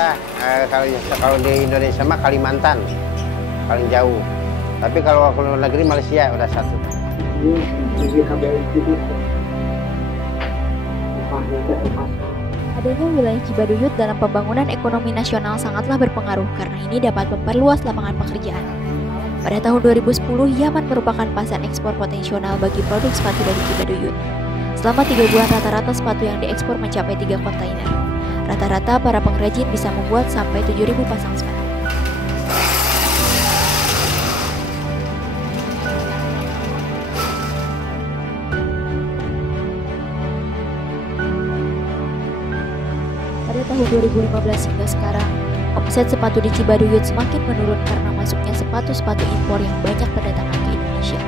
lah. Kalau di Indonesia mah Kalimantan paling jauh. Tapi kalau ke luar negeri Malaysia udah satu. Adanya wilayah Cibaduyut dalam pembangunan ekonomi nasional sangatlah berpengaruh karena ini dapat memperluas lapangan pekerjaan. Pada tahun 2010, Yaman merupakan pasar ekspor potensial bagi produk sepatu dari Cibaduyut. Selama 3 bulan rata-rata sepatu yang diekspor mencapai 3 kontainer. Rata-rata para pengrajin bisa membuat sampai 7.000 pasang sepatu. Pada tahun 2015 hingga sekarang, omset sepatu di Cibaduyut semakin menurun karena masuknya sepatu-sepatu impor yang banyak berdatangan ke Indonesia.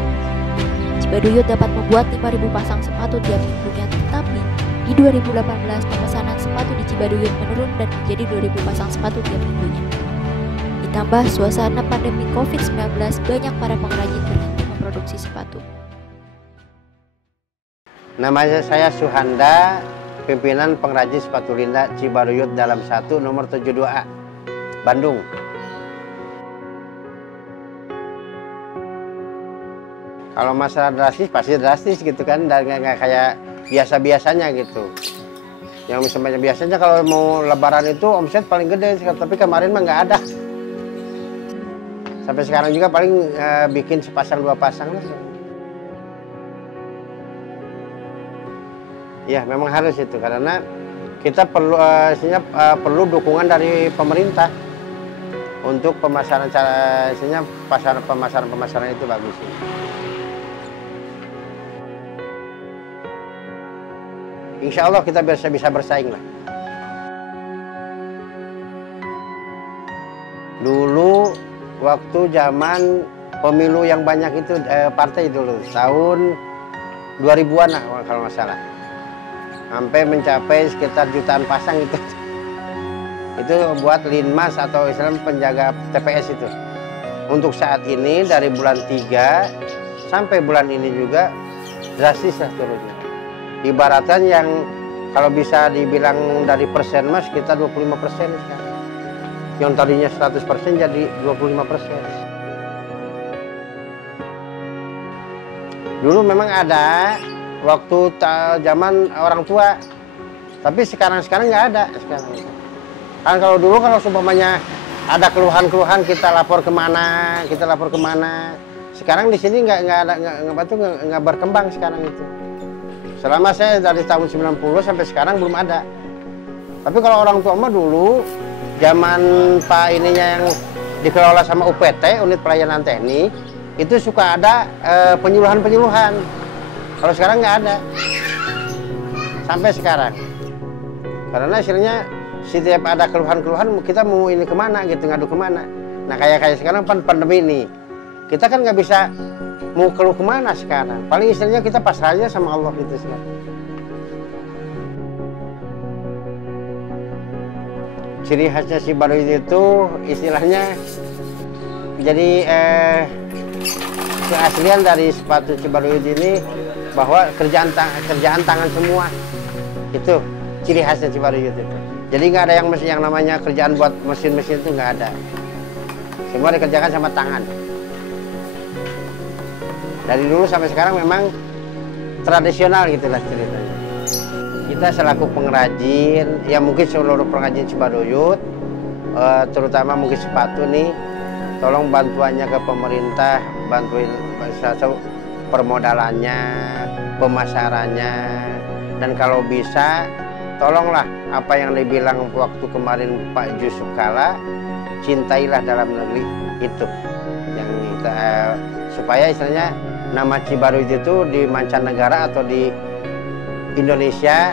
Cibaduyut dapat membuat 5.000 pasang sepatu tiap minggunya, tetapi di 2018 pemesanan sepatu di Cibaduyut menurun dan menjadi 2.000 pasang sepatu tiap minggunya. Ditambah suasana pandemi COVID-19, banyak para pengrajin berhenti memproduksi sepatu. Namanya saya Suhanda, pimpinan pengrajin sepatu Linda Cibaduyut dalam 1 nomor 72A, Bandung. Kalau masalah drastis pasti drastis gitu kan, dan nggak kayak biasa-biasanya gitu. Yang misalnya biasanya kalau mau lebaran itu omset paling gede, tapi kemarin mah nggak ada. Sampai sekarang juga paling bikin sepasang 2 pasang lah. Ya memang harus itu, karena kita perlu perlu dukungan dari pemerintah untuk pemasaran, pemasaran itu bagus. Insya Allah kita bisa bersaing lah. Dulu waktu zaman pemilu yang banyak itu partai dulu tahun 2000-an lah kalau nggak salah. Sampai mencapai sekitar jutaan pasang itu. Itu buat linmas atau istilah penjaga TPS itu. Untuk saat ini dari bulan 3 sampai bulan ini juga drastis lah turunnya. Ibaratkan yang kalau bisa dibilang dari persen mas sekitar 25% sekarang. Yang tadinya 100% jadi 25%. Dulu memang ada waktu zaman orang tua, tapi sekarang nggak ada sekarang. Kan kalau dulu kalau seumpamanya ada keluhan-keluhan kita lapor kemana. Sekarang di sini nggak berkembang sekarang itu. Selama saya dari tahun 90 sampai sekarang belum ada. Tapi kalau orang tua mah dulu zaman Pak ininya yang dikelola sama UPT, Unit Pelayanan Teknik, itu suka ada penyuluhan-penyuluhan. Kalau sekarang nggak ada, sampai sekarang. Karena istilahnya setiap ada keluhan-keluhan kita mau ini kemana gitu, ngadu kemana. Nah kayak sekarang pandemi ini, kita kan nggak bisa mau keluh kemana sekarang. Paling istilahnya kita pasrah aja sama Allah gitu sekarang. Ciri khasnya Cibaduyut itu istilahnya jadi keaslian dari sepatu Cibaduyut ini bahwa kerjaan tangan semua itu ciri khasnya Cibaduyut itu. Jadi nggak ada yang namanya kerjaan buat mesin-mesin itu nggak ada. Semua dikerjakan sama tangan. Dari dulu sampai sekarang memang tradisional gitulah ceritanya. Kita selaku pengrajin, ya mungkin seluruh pengrajin Cibaduyut, terutama mungkin sepatu nih, tolong bantuannya ke pemerintah, bantuin permodalannya, pemasarannya, dan kalau bisa tolonglah apa yang dibilang waktu kemarin Pak Yusuf Kala, cintailah dalam negeri itu yang kita supaya istilahnya nama Cibaduyut itu di mancanegara atau di Indonesia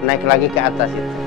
naik lagi ke atas itu.